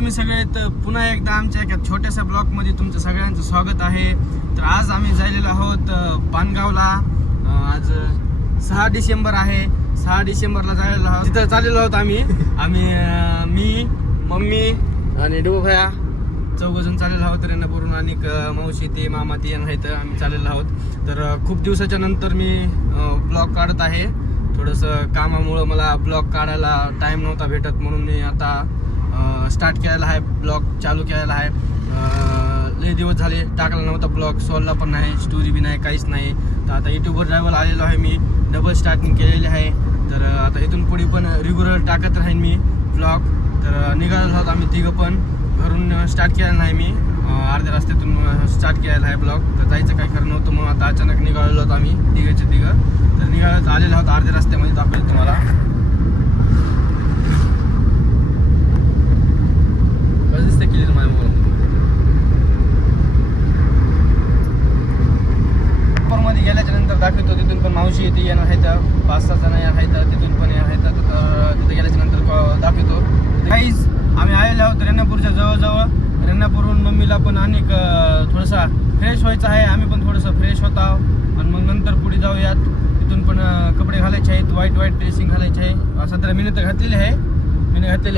तुम्ही सगळे. तर पुन्हा एकदा आमच्या एका छोट्याशा ब्लॉगमध्ये तुमचं सगळ्यांचं स्वागत आहे. तर आज आम्ही जायलेलो आहोत पानगावला. आज 6 डिसेंबर आहे. 6 डिसेंबरला जायला आहोत. तिथं चाललेलो आहोत आम्ही मी मम्मी आणि डुबू भैया चौघजण चाललेलो आहोत रेणापूरून. आणि मावशी ते मामा ते आहेत. आम्ही चाललेलो आहोत. तर खूप दिवसाच्या नंतर मी ब्लॉग काढत आहे. थोडंसं कामामुळं मला ब्लॉग काढायला टाईम नव्हता भेटत, म्हणून मी आता स्टार्ट केलेला आहे. ब्लॉग चालू केलेला आहे. लई दिवस झाले टाकला नव्हता ब्लॉग. सोडला पण नाही, स्टोरी बी नाही, काहीच नाही. तर आता यूट्यूबवर ड्रायव्हर आलेलो आहे. मी डबल स्टार्टिंग केलेली आहे. तर आता इथून पुढे पण रेग्युलर टाकत राहीन मी ब्लॉग. तर निघालेलो आहोत आम्ही तिघं पण. घरून स्टार्ट केलेला नाही मी, अर्ध्या रस्त्यातून स्टार्ट केलेला आहे ब्लॉग. तर जायचं काही खरं नव्हतं, म्हणून आता अचानक निघालेलो आहोत आम्ही तिघं. तर निघायला आलेलो आहोत. अर्ध्या रस्त्यामध्ये दाखवेल तुम्हाला. कसं दिसतं केली तुम्हाला मध्ये गेल्याच्या नंतर दाखवतो. तिथून पण मावशी येते येणार आहेत. 5-6 जण आहेत. तिथून पण येणार आहेत. तिथे गेल्याच्या नंतर दाखवतो. काहीच आम्ही आलेलो आहोत रेणापूरच्या जवळ. रेणापूरहून मम्मीला पण अनेक थोडासा फ्रेश व्हायचं आहे. आम्ही पण थोडंसं फ्रेश होत आहोत आणि मग नंतर पुढे जाऊयात. तिथून पण कपडे घालायचे आहेत. वाईट ड्रेसिंग घालायचे आहे. सध्या मीने तर घातलेली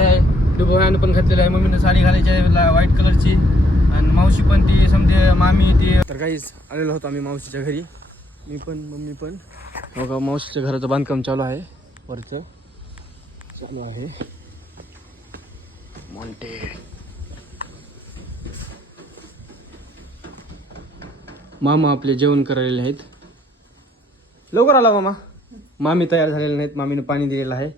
आहे. डुबोयानं पण घातलेलं आहे. मम्मीनं साडी घालायची आहे व्हाईट कलरची. आणि मावशी पण ती समजे मामी ती. तर काहीच आलेलो होतो आम्ही मावशीच्या घरी. मी पण मम्मी पण. बघा मावशीच्या घराचं बांधकाम चालू आहे. वरचं चालू आहे. मॉन्टे मामा आपले जेवण करायले आहेत. लवकर आला मामा. मामी तयार झालेले नाहीत. मामीने पाणी दिलेलं आहे.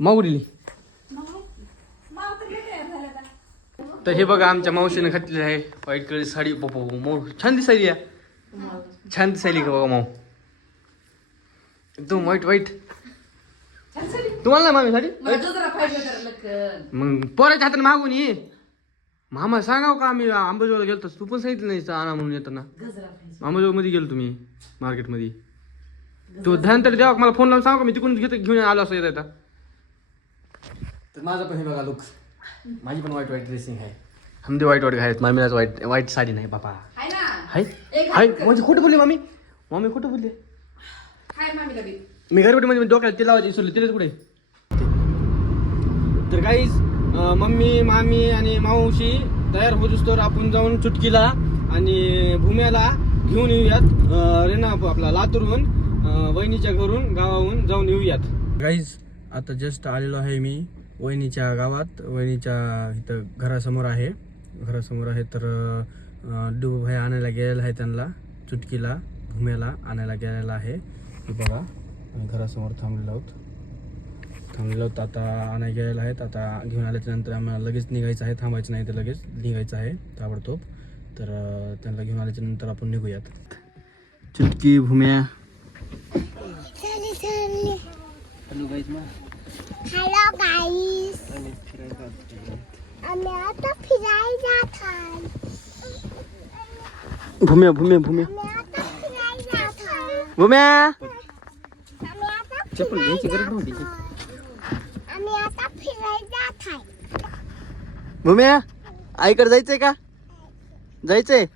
माऊ दिली. तर हे बघा आमच्या मावशीने घातलेली आहे व्हाईट कलर साडी. माऊ छान दिसायली. छान दिसायली का बघा माऊ. एकदम वाईट. तुम्हाला ना मामी साडी मग पोराच्या हाताने मागून ये. मामा सांगाव का आम्ही अंबाजोगाला गेलो. तू पण सांगितलं नाही आणा म्हणून येताना. अंबाजोगा मध्ये गेलो तुम्ही मार्केटमध्ये. तू ध्यान तरी द्यावा. मला फोन लावून सांगा मी तिकडून घेऊन आलो असं येत. तर माझा पण हे बघा लुक. माझी पण वाईट ड्रेसिंग आहे. हमदे वाईट घालत. मामीलाच वाईट साडी नाही बाबा. हाय म्हणजे खोटं बोलले मामी खोटं बोलले. मी घरगुटीमध्ये डोक्याला ते लावायचे विसरले. तिलाच कुठे. तर काहीच मम्मी मामी आणि मावशी तयार होतोच तर आपण जाऊन चुटकीला आणि भूम्याला घेऊन येऊयात. आपला लातूरहून वहिनीच्या घरून गावाहून जाऊन येऊयात. गाईज आता जस्ट आलेलो आहे मी वहिनीच्या गावात. वहिनीच्या इथं घरासमोर आहे. तर डुबू भाई आणायला गेलेला आहे. त्यांना चुटकीला भूम्याला आणायला गेलेला आहे. बघा आम्ही घरासमोर थांबलेलो आहोत. आता आणायला गेलेला आहेत. आता घेऊन आल्याच्या नंतर आम्हाला लगेच निघायचं आहे. थांबायचं नाही तर लगेच निघायचं आहे ताबडतोब. तर त्यांना घेऊन आल्याच्या नंतर आपण निघूयात. चुटकी भूम्या. Hello guys. आम्ही आता फिरायला जात आहे. भूम्या चप्पल घ्यायची गरज नव्हती. आम्ही आता फिरायला जात आहे. भूम्या आईकडे जायचंय का? जायचंय.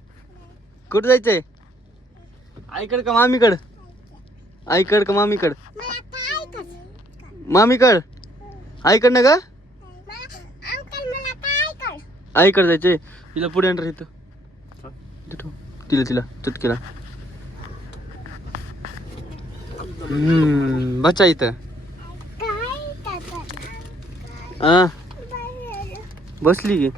कुठं जायचंय? आईकड का मामीकड? आईकड का मामीकड? मामीकड. आईकड ना ग. आईकडे जायचंय. तिला पुढे एंटर इथं तिला चुटकीला. बच्चा इथं बसली की.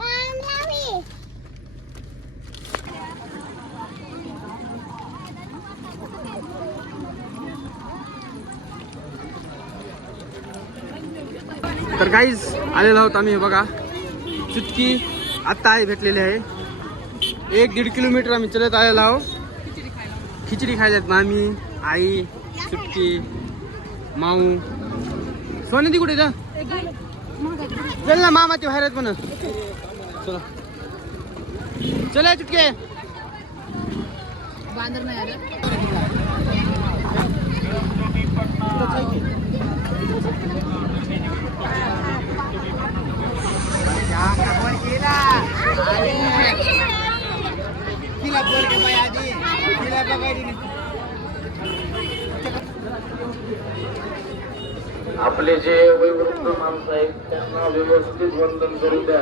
तर काहीच आलेलो आहोत आम्ही. बघा चुटकी आत्ता आई भेटलेली आहे. 1-1.5 किलोमीटर आम्ही चलत आलेलो आहोत. खिचडी खायलात मामी आई चुटकी माऊ. सोने ती कुठे जा. चल ना मामा ते बाहेर आहेत पण. चला चुटके. बांदर नाही आलं. आपले जे वयोवृद्ध माणसं आहेत त्यांना व्यवस्थित वंदन करू द्या.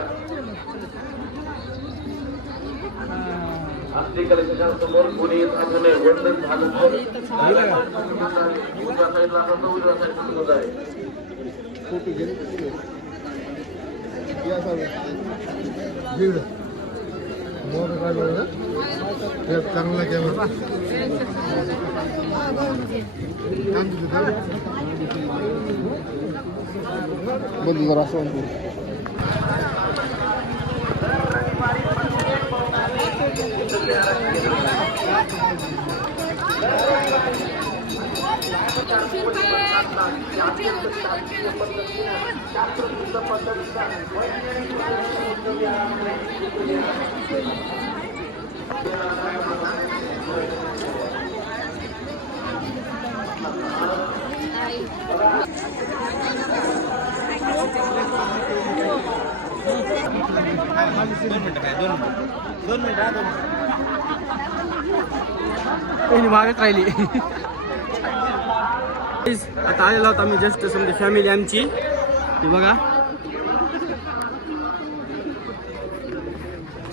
अस्थिकलशाच्या समोर कोणी थांबू नये. वंदन झालं तर उजव्या साईडला असं उजव्या साईडला जाय. चांगला कॅमेरा बंद जरा असं मागत राहिली. आता आलेलो आहोत आम्ही जस्ट समजा फॅमिली आमची ती बघा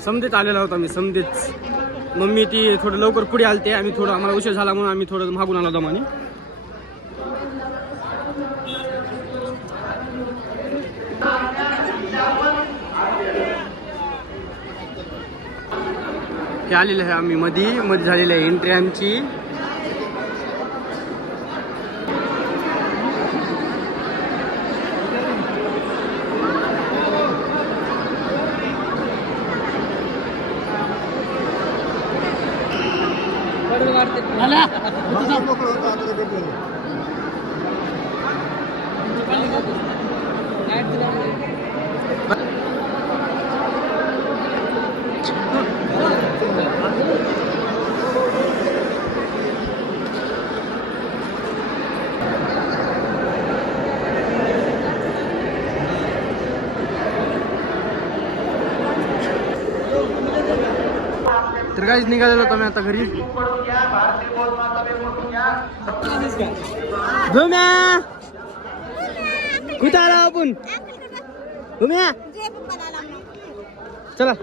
समजेत आलेलो आहोत आम्ही समजेच. मम्मी ती थोडं लवकर पुढे आलते, आम्ही थोडं आम्हाला उशीर झाला म्हणून आम्ही थोडं मागून आलो दमाने. हे आलेलं आहे आम्ही मध्ये झालेलं आहे एंट्री आमची. तर काहीच निघालेलो होतो मी आता घरी. घुम्या कुठं आला आपण घुम्या चला.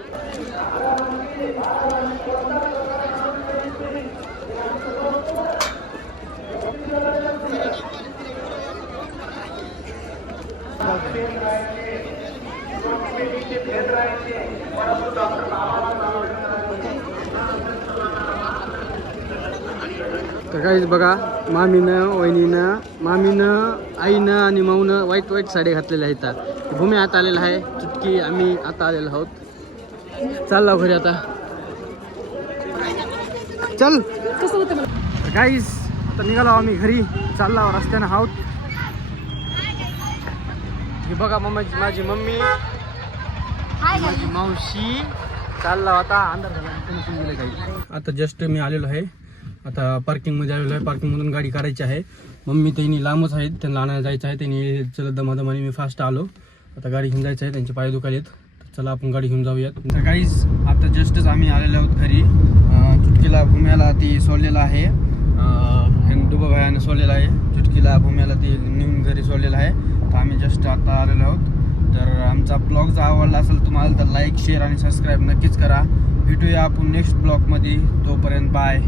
तर काहीच बघा मामीनं वहिनीनं मामीनं आईनं आणि माऊनं वाईट वाईट साड्या घातलेल्या आहेत. भूमी आता आलेला आहे, चुटकी आम्ही आता आलेलो आहोत. चालला घरी आता चल. काहीच आता निघालो आम्ही घरी, चालला रस्त्यानं आहोत. हे बघा माझी मम्मी माझी मावशी चालला होता. अंधार झाला काही. आता जस्ट मी आलेलो आहे, आता पार्किंगमध्ये आलेलो आहे. पार्किंगमधून गाडी काढायची आहे. मम्मी त्यांनी लांबच आहेत, त्यांना आणायला जायचं आहे. त्यांनी चलत दमादमाने मी फास्ट आलो. आता गाडी घेऊन जायचं आहे, त्यांचे पाय दुखायलेत. चला आपण गाडी घेऊन जाऊयात. तर काहीच आता जस्टच आम्ही आलेलो आहोत घरी. चुटकीला भूम्याला ती सोडलेलं आहे, दुबा भायानं सोडलेलं आहे. चुटकीला भूम्याला ती नेऊन घरी सोडलेलं आहे. तर आम्ही जस्ट आता आलेलो आहोत. तर आमचा ब्लॉग जर आवडला असेल तुम्हाला तर लाईक शेअर आणि सबस्क्राईब नक्कीच करा. भेटूया आपण नेक्स्ट ब्लॉगमध्ये. तोपर्यंत बाय.